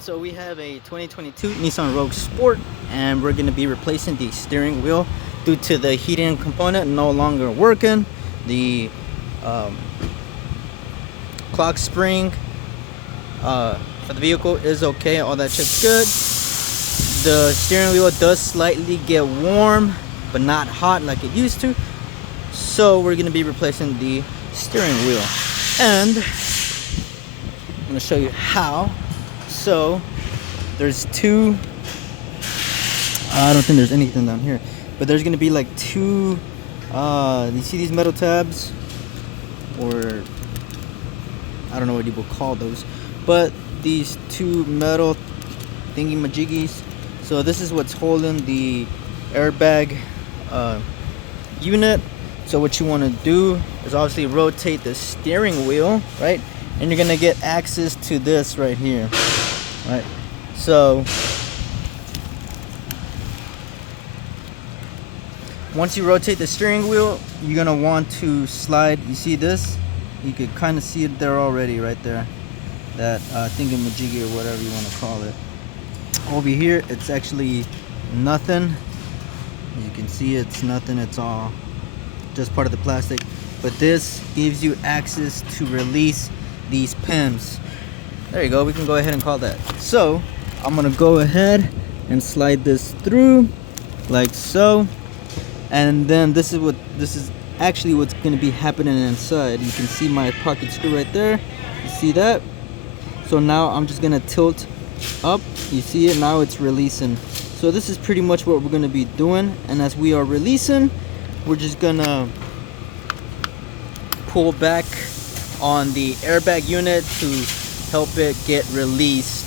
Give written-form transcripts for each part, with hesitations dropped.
So we have a 2022 Nissan Rogue Sport, and we're going to be replacing the steering wheel due to the heating component no longer working. The um, clock spring for the vehicle is okay, all that shit's good. The steering wheel does slightly get warm, but not hot like it used to. So we're going to be replacing the steering wheel, and I'm going to show you how. So there's two, I don't think there's anything down here, but there's gonna be like two, you see these metal tabs, or I don't know what you would call those, but these two metal thingy majiggies. So this is what's holding the airbag unit. So what you want to do is obviously rotate the steering wheel, right? And you're gonna get access to this right here, right? So once you rotate the steering wheel, you're gonna want to slide. You see this? You could kind of see it there already, right there. That thingamajiggy or whatever you want to call it. Over here, it's actually nothing. You can see it's nothing. It's all just part of the plastic. But this gives you access to release these pins. There you go. We can go ahead and call that. So I'm gonna go ahead and slide this through like so, and then this is actually what's gonna be happening inside. You can see my pocket screw right there. You see that? So now I'm just gonna tilt up. You see it? Now it's releasing. So this is pretty much what we're gonna be doing, and as we are releasing, we're just gonna pull back on the airbag unit to help it get released,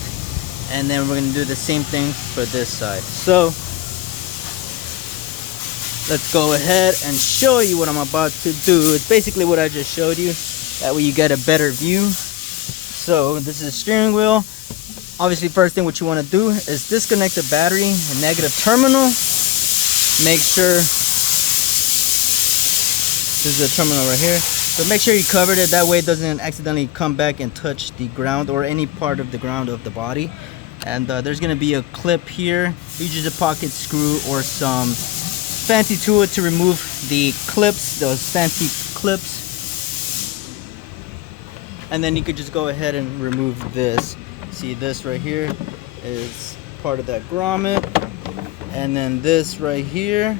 and then we're going to do the same thing for this side. So let's go ahead and show you what I'm about to do. It's basically what I just showed you, that way you get a better view. So this is the steering wheel. Obviously, first thing what you want to do is disconnect the battery and negative terminal. Make sure this is the terminal right here. So make sure you covered it, that way it doesn't accidentally come back and touch the ground or any part of the ground of the body. And there's gonna be a clip here. You use a pocket screw or some fancy tool to remove the clips, those fancy clips. And then you could just go ahead and remove this. See, this right here is part of that grommet. And then this right here,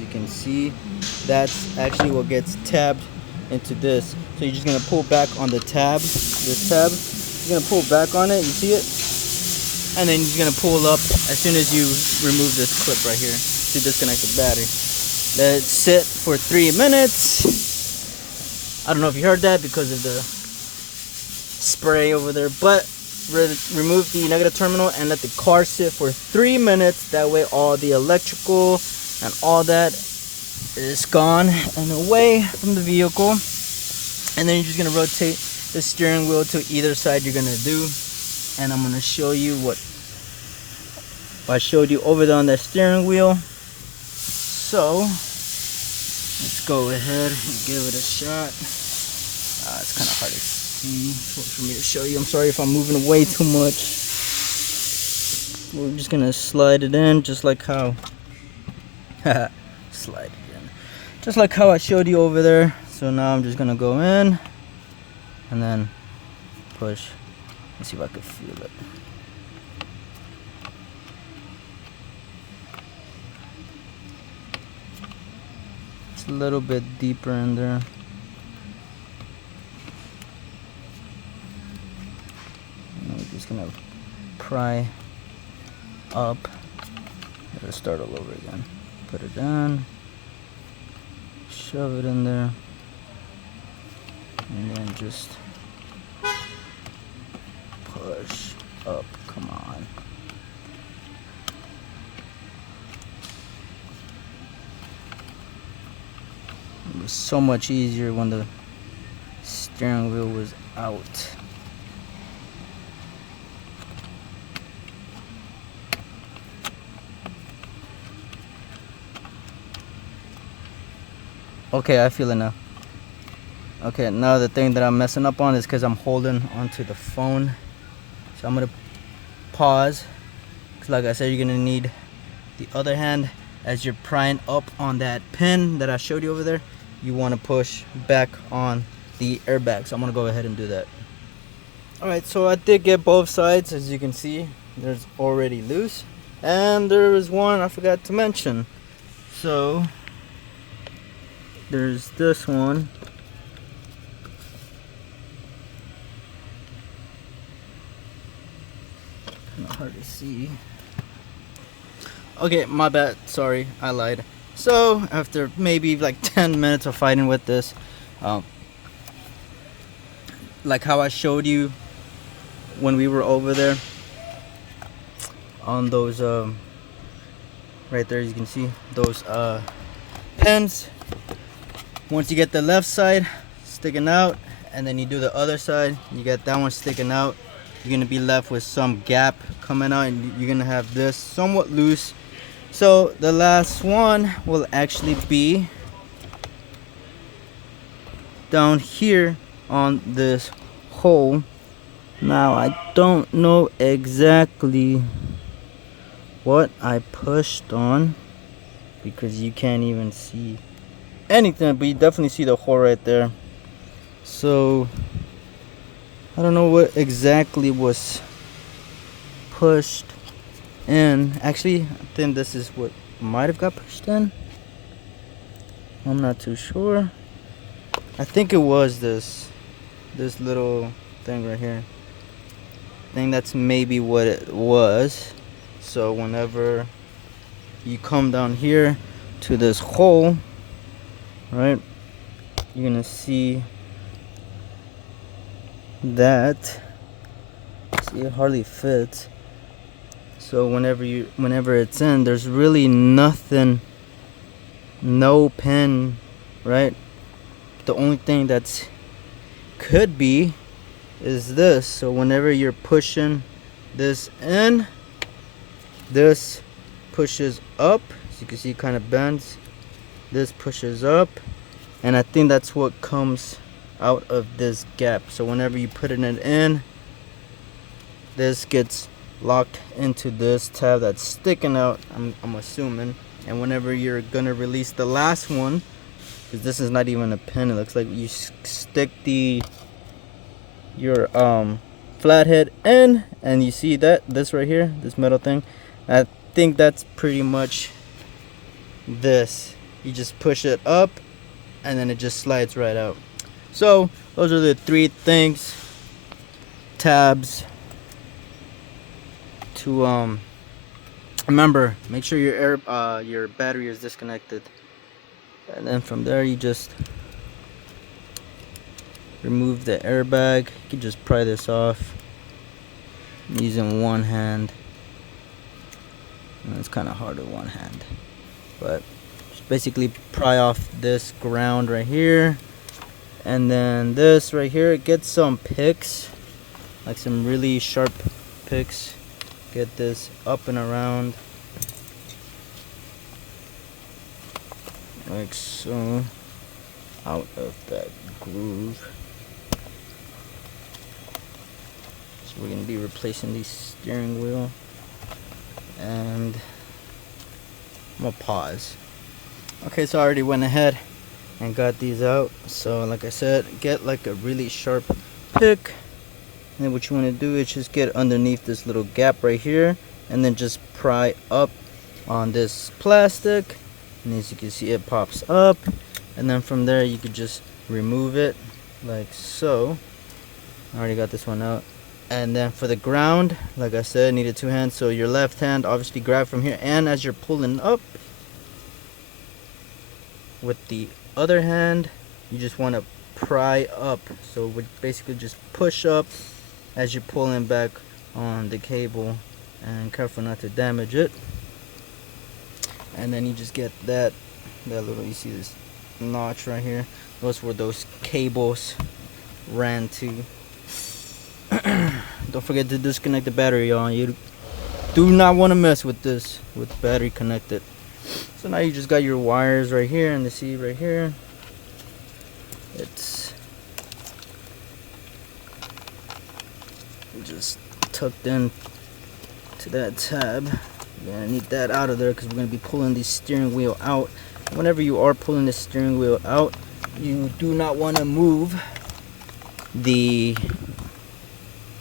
you can see, that's actually what gets tabbed into this. So you're just gonna pull back on the tab, this tab. You're gonna pull back on it, you see it? And then you're gonna pull up as soon as you remove this clip right here to disconnect the battery. Let it sit for 3 minutes. I don't know if you heard that because of the spray over there, but remove the negative terminal and let the car sit for 3 minutes. That way all the electrical and all that is gone and away from the vehicle. And then you're just gonna rotate the steering wheel to either side you're gonna do, and I'm gonna show you what I showed you over there on that steering wheel. So let's go ahead and give it a shot. It's kind of hard to see for me to show you. I'm sorry if I'm moving away too much. We're just gonna slide it in just like how slide it in just like how I showed you over there. So now I'm just gonna go in and then push. Let's see if I can feel it. It's a little bit deeper in there. And we're just gonna pry up. Let's start all over again. Put it down. Shove it in there, and then just push up. Come on. It was so much easier when the steering wheel was out. Okay, I feel it now. Okay, now the thing that I'm messing up on is because I'm holding onto the phone. So I'm gonna pause, because like I said, you're gonna need the other hand as you're prying up on that pin that I showed you over there. You want to push back on the airbag, so I'm gonna go ahead and do that. All right, so I did get both sides. As you can see, there's already loose, and there is one I forgot to mention. So there's this one. Kind of hard to see. Okay, my bad. Sorry, I lied. So after maybe like 10 minutes of fighting with this, like how I showed you when we were over there on those right there, you can see those pins. Once you get the left side sticking out and then you do the other side, you get that one sticking out, you're gonna be left with some gap coming out, and you're gonna have this somewhat loose. So the last one will actually be down here on this hole. Now I don't know exactly what I pushed on because you can't even see anything, but you definitely see the hole right there. So I don't know what exactly was pushed in. Actually, I think this is what might have got pushed in. I'm not too sure. I think it was this little thing right here. I think that's maybe what it was. So whenever you come down here to this hole, right, you're gonna see that. See, it hardly fits. So whenever it's in, there's really nothing, no pin, right? The only thing that's could be is this. So whenever you're pushing this in, this pushes up. As you can see, it kind of bends. This pushes up, and I think that's what comes out of this gap. So whenever you put it in, this gets locked into this tab that's sticking out, I'm assuming. And whenever you're gonna release the last one, because this is not even a pin, it looks like you stick your flathead in, and you see that this right here, this metal thing, I think that's pretty much this. You just push it up and then it just slides right out. So those are the three things, tabs to remember. Make sure your battery is disconnected, and then from there you just remove the airbag. You can just pry this off using one hand. And it's kind of hard with one hand, but just basically pry off this ground right here, and then this right here, get some picks, like some really sharp picks. Get this up and around like so, out of that groove. So we're gonna be replacing the steering wheel, and I'm gonna pause. Okay, so I already went ahead and got these out. So like I said, get like a really sharp pick, and then what you want to do is just get underneath this little gap right here, and then just pry up on this plastic, and as you can see, it pops up, and then from there you could just remove it like so. I already got this one out. And then for the ground, like I said, needed two hands. So your left hand obviously grab from here, and as you're pulling up with the other hand, you just want to pry up. So we basically just push up as you're pulling back on the cable, and careful not to damage it. And then you just get that little, you see this notch right here, those were those cables ran to. Don't forget to disconnect the battery, y'all. You do not want to mess with this with battery connected. So now you just got your wires right here, and the see right here, it's just tucked in to that tab. You're gonna need that out of there because we're gonna be pulling the steering wheel out. Whenever you are pulling the steering wheel out, you do not want to move the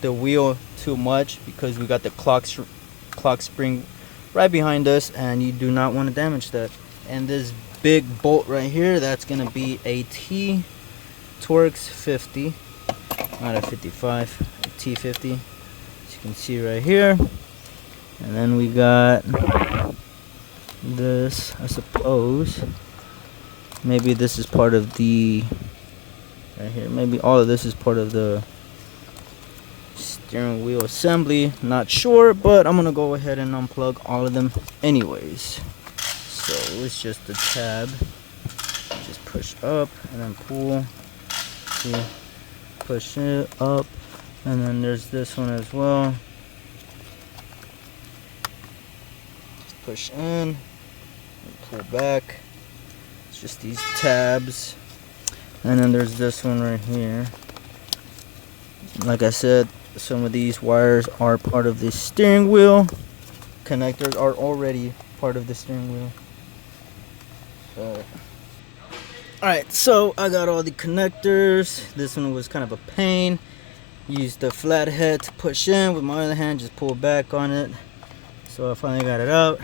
wheel too much because we got the clock spring right behind us, and you do not want to damage that. And this big bolt right here, that's gonna be a T Torx 50, not a 55, a T50, as you can see right here. And then we got this, I suppose. Maybe this is part of the, right here, maybe all of this is part of the steering wheel assembly. Not sure, but I'm gonna go ahead and unplug all of them anyways. So it's just the tab. Just push up and then pull. See, push it up, and then there's this one as well. Just push in and pull back. It's just these tabs, and then there's this one right here. Like I said, some of these wires are part of the steering wheel. Connectors are already part of the steering wheel. Alright, so I got all the connectors. This one was kind of a pain. Used the flat head to push in. With my other hand, just pull back on it. So I finally got it out.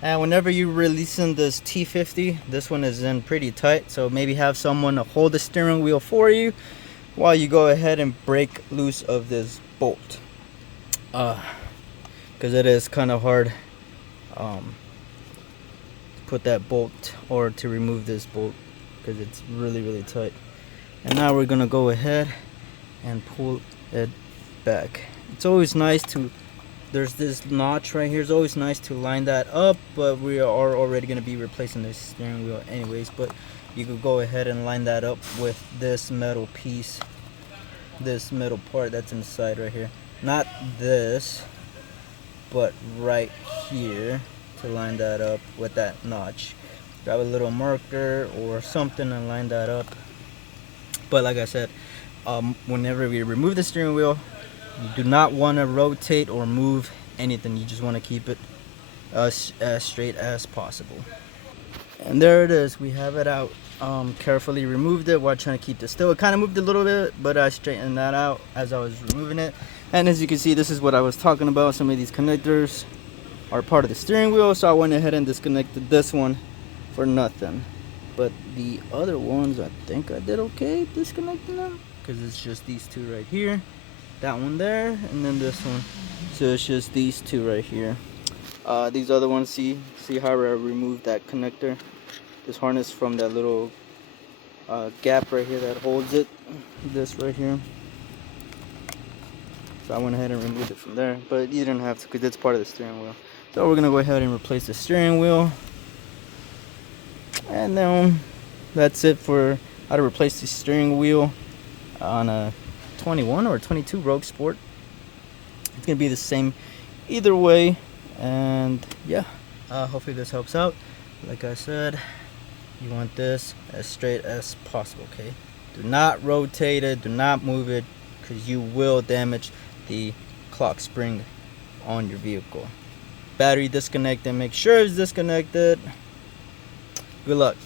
And whenever you're releasing this T50, this one is in pretty tight. So maybe have someone to hold the steering wheel for you while you go ahead and break loose of this bolt. Because it is kind of hard to put that bolt, or to remove this bolt, because it's really tight. And now we're gonna go ahead and pull it back. It's always nice to, there's this notch right here, it's always nice to line that up, but we are already gonna be replacing this steering wheel anyways. But you could go ahead and line that up with this metal piece, this metal part that's inside right here, not this, but right here, to line that up with that notch. Grab a little marker or something and line that up. But like I said, whenever we remove the steering wheel, you do not want to rotate or move anything. You just want to keep it as straight as possible. And there it is, we have it out. Carefully removed it while trying to keep this still. It kind of moved a little bit, but I straightened that out as I was removing it. And as you can see, this is what I was talking about. Some of these connectors are part of the steering wheel, so I went ahead and disconnected this one for nothing. But the other ones, I think I did okay disconnecting them, because it's just these two right here, that one there, and then this one. So it's just these two right here. These other ones, see how I removed that connector, this harness, from that little gap right here that holds it, this right here. So I went ahead and removed it from there, but you didn't have to, because it's part of the steering wheel. So we're gonna go ahead and replace the steering wheel, and then that's it for how to replace the steering wheel on a 21 or 22 Rogue Sport. It's gonna be the same either way. And yeah, hopefully this helps out. Like I said, you want this as straight as possible, okay? Do not rotate it, do not move it, because you will damage the clock spring on your vehicle. Battery disconnected, make sure it's disconnected. Good luck.